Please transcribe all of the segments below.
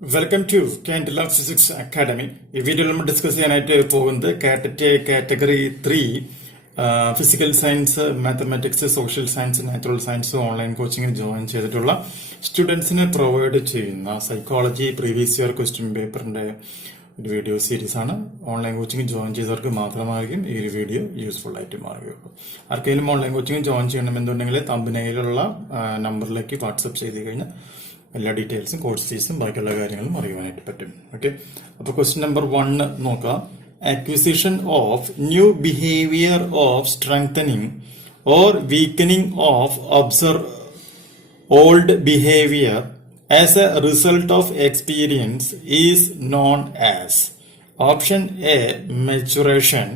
Welcome to Candela Physics Academy. ഈ വീഡിയോയിൽ നമ്മൾ ഡിസ്കസ് ചെയ്യാനായിട്ട് പോകുന്നത് category 3 physical science, mathematics, social science, natural science online കോച്ചിങ്ങിൽ ജോയിൻ ചെയ്തിട്ടുള്ള സ്റ്റുഡൻസിന് പ്രൊവൈഡ് ചെയ്യുന്ന സൈക്കോളജി പ്രീവിയസ് ഇയർ ക്വസ്റ്റ്യൻ പേപ്പറിന്റെ ഒരു വീഡിയോ സീരീസ് ആണ്. ഓൺലൈൻ കോച്ചിങ് ജോയിൻ ചെയ്തവർക്ക് മാത്രമായിരിക്കും ഈ ഒരു വീഡിയോ യൂസ്ഫുൾ ആയിട്ട് മാറുകയുള്ളൂ. ആർക്കെങ്കിലും ഓൺലൈൻ കോച്ചിങ് ജോയിൻ ചെയ്യണമെന്നുണ്ടെങ്കിൽ തമ്പനയിലുള്ള നമ്പറിലേക്ക് വാട്സ്ആപ്പ് ചെയ്ത് കഴിഞ്ഞാൽ എല്ലാ ഡീറ്റെയിൽസും കോഴ്സ് ഫീസും ബാക്കിയുള്ള കാര്യങ്ങളും അറിയുവാനായിട്ട് പറ്റും. ഓക്കെ, അപ്പൊ ക്വസ്റ്റ്യൻ നമ്പർ 1 നോക്കാം. Acquisition of new behaviour of strengthening or weakening of observe old behaviour as A result of experience is known as option A maturation,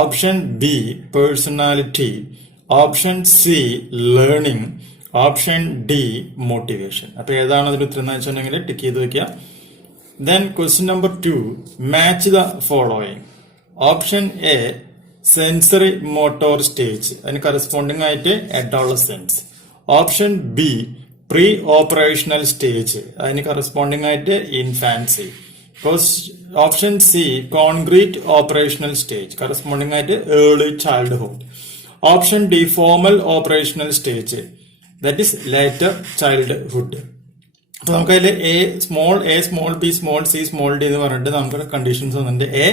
option B personality, option C learning, option D motivation. അപ്പൊ ഏതാണ് അതിന് ഉത്തരം എന്ന് വെച്ചിട്ടുണ്ടെങ്കിൽ ടിക്ക് ചെയ്ത് വെക്കുക. Then question number 2, match the following. Option A sensory motor stage, അതിന് കറസ്പോണ്ടിങ് ആയിട്ട് Adolescence. Option B pre operational stage, അതിന് കറസ്പോണ്ടിങ് ആയിട്ട് infancy. Option C concrete operational stage, corresponding ആയിട്ട് early childhood. Option D formal operational stage, that is later childhood. അപ്പൊ നമുക്ക് അതിൽ A small B small C small D എന്ന് പറഞ്ഞിട്ട് നമുക്ക് conditions വന്നിട്ടുണ്ട്. A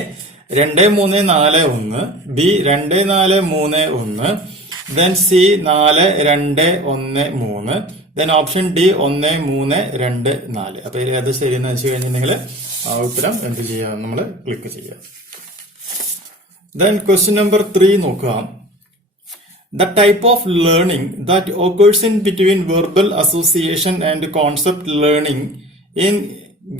2, 3, 4, 1, B 2, 4, 3, 1, then C 4, 2, 1, 3, then option D 1, 3, 2, 4. അപ്പൊ ഏത് ശരിയെന്ന് വെച്ച് കഴിഞ്ഞിട്ടുണ്ടെങ്കിൽ ആ ഉത്തരം എന്ത് ചെയ്യാം, നമ്മൾ ക്ലിക്ക് ചെയ്യാം. ദെൻ ക്വസ്റ്റ്യൻ നമ്പർ 3 നോക്കാം. The type of learning that occurs in between verbal association and concept learning in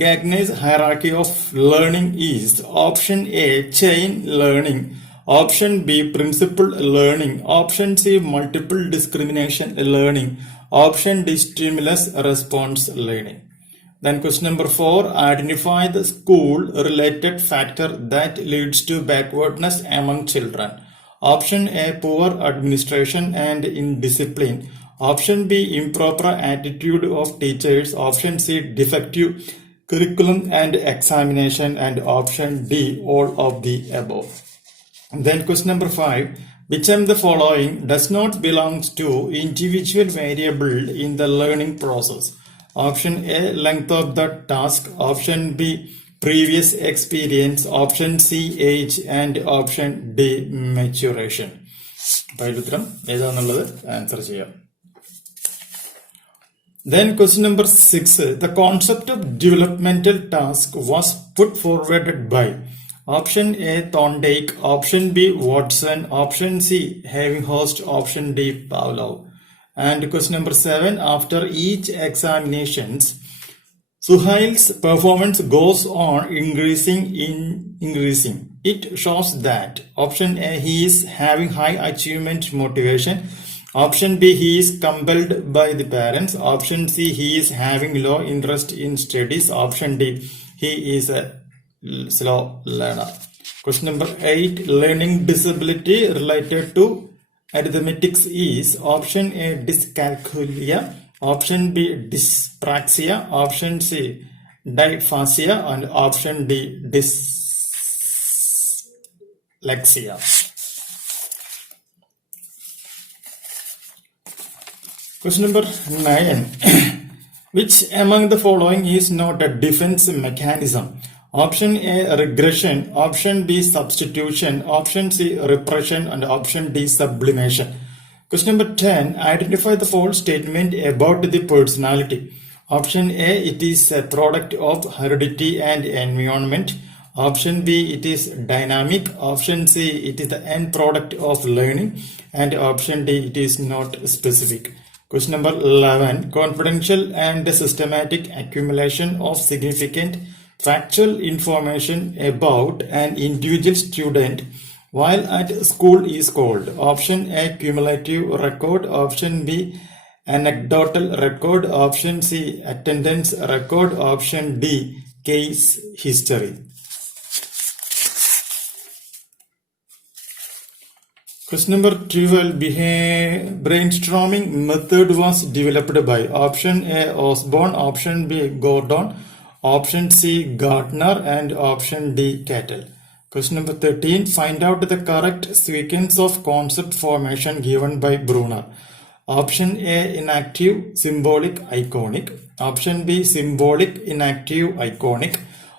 Gagne's hierarchy of learning is option A chain learning, option B principal learning, option C multiple discrimination learning, option D stimulus response learning. Then question number 4, identify the school related factor that leads to backwardness among children. Option A poor administration and indiscipline, option B improper attitude of teachers, option C defective curriculum and examination, and option D all of the above. Then question number 5, which of the following does not belong to individual variable in the learning process? Option A length of the task, option B previous experience, option C age, and option D maturation. അപ്പൊ അതിൽ ഉത്തരം ഏതാണെന്നുള്ളത് ആൻസർ ചെയ്യാം. Then question number 6, the concept of developmental task was put forward by option A Thorndike, option B Watson, option C Ebbinghaus, option D Pavlov. And question number 7, after each examinations Suhail's performance goes on increasing. It shows that option A he is having high achievement motivation, option B he is compelled by the parents, option C he is having low interest in studies, option D he is a slow learner. Question number 8, learning disability related to arithmetics is option A dyscalculia, option B dyspraxia, option C dysphasia, and option D dyslexia. Question number 9, which among the following is not a defense mechanism? Option A regression, option B substitution, option C repression, and option D sublimation. Question number 10, identify the false statement about the personality. Option A, it is a product of heredity and environment. Option B, it is dynamic. Option C, it is the end product of learning. And option D, it is not specific. Question number 11, confidential and systematic accumulation of significant factual information about an individual student while at school is called option A cumulative record, option B anecdotal record, option C attendance record, option D case history. Question number 12, brainstorming method was developed by option A Osborne, option B Gordon, Option C, Gardner, and option D, Cattell. Question number 13. Find out the correct sequence of concept formation given by Bruner. Option A, inactive, symbolic, iconic. Option B, symbolic, inactive, iconic.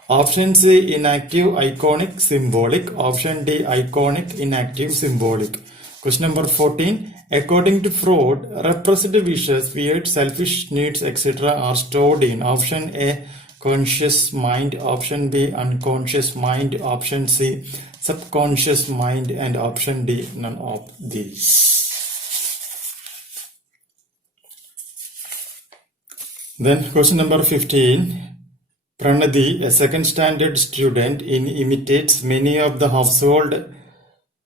Option C, inactive, iconic, symbolic. Option D, iconic, inactive, symbolic. Question number 14. According to Freud, repressed wishes, fears, selfish needs, etc. are stored in option A, conscious mind, option B, unconscious mind, option C, subconscious mind, and option D, none of these. Then question number 15. Pranati, a second standard student, imitates many of the household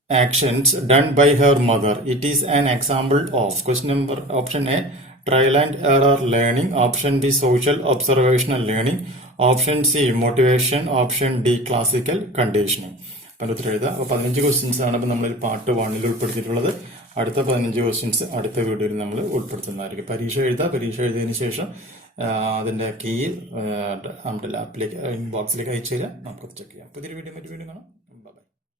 actions done by her mother. It is an example of. Question number option A, trial and error learning. Option B, social observational learning. Option C, motivation. Option D, classical conditioning. അപ്പം ഉത്തരം എഴുതാം. അപ്പോൾ 15 ക്വസ്റ്റ്യൻസ് ആണ് ഇപ്പോൾ നമ്മൾ പാർട്ട് 1 ഉൾപ്പെടുത്തിയിട്ടുള്ളത്. അടുത്ത 15 ക്വസ്റ്റ്യൻസ് അടുത്ത വീഡിയോയിൽ നമ്മൾ ഉൾപ്പെടുത്തുന്നതായിരിക്കും. പരീക്ഷ എഴുതുക. പരീക്ഷ എഴുതിയതിനു ശേഷം അതിൻ്റെ കീ നമ്മുടെ ഇൻബോക്സിലേക്ക് അയച്ചു തരാം. നമുക്ക് ചെക്ക് ചെയ്യാം. പുതിയൊരു വീഡിയോ മറ്റു വീഡിയോ കാണാം.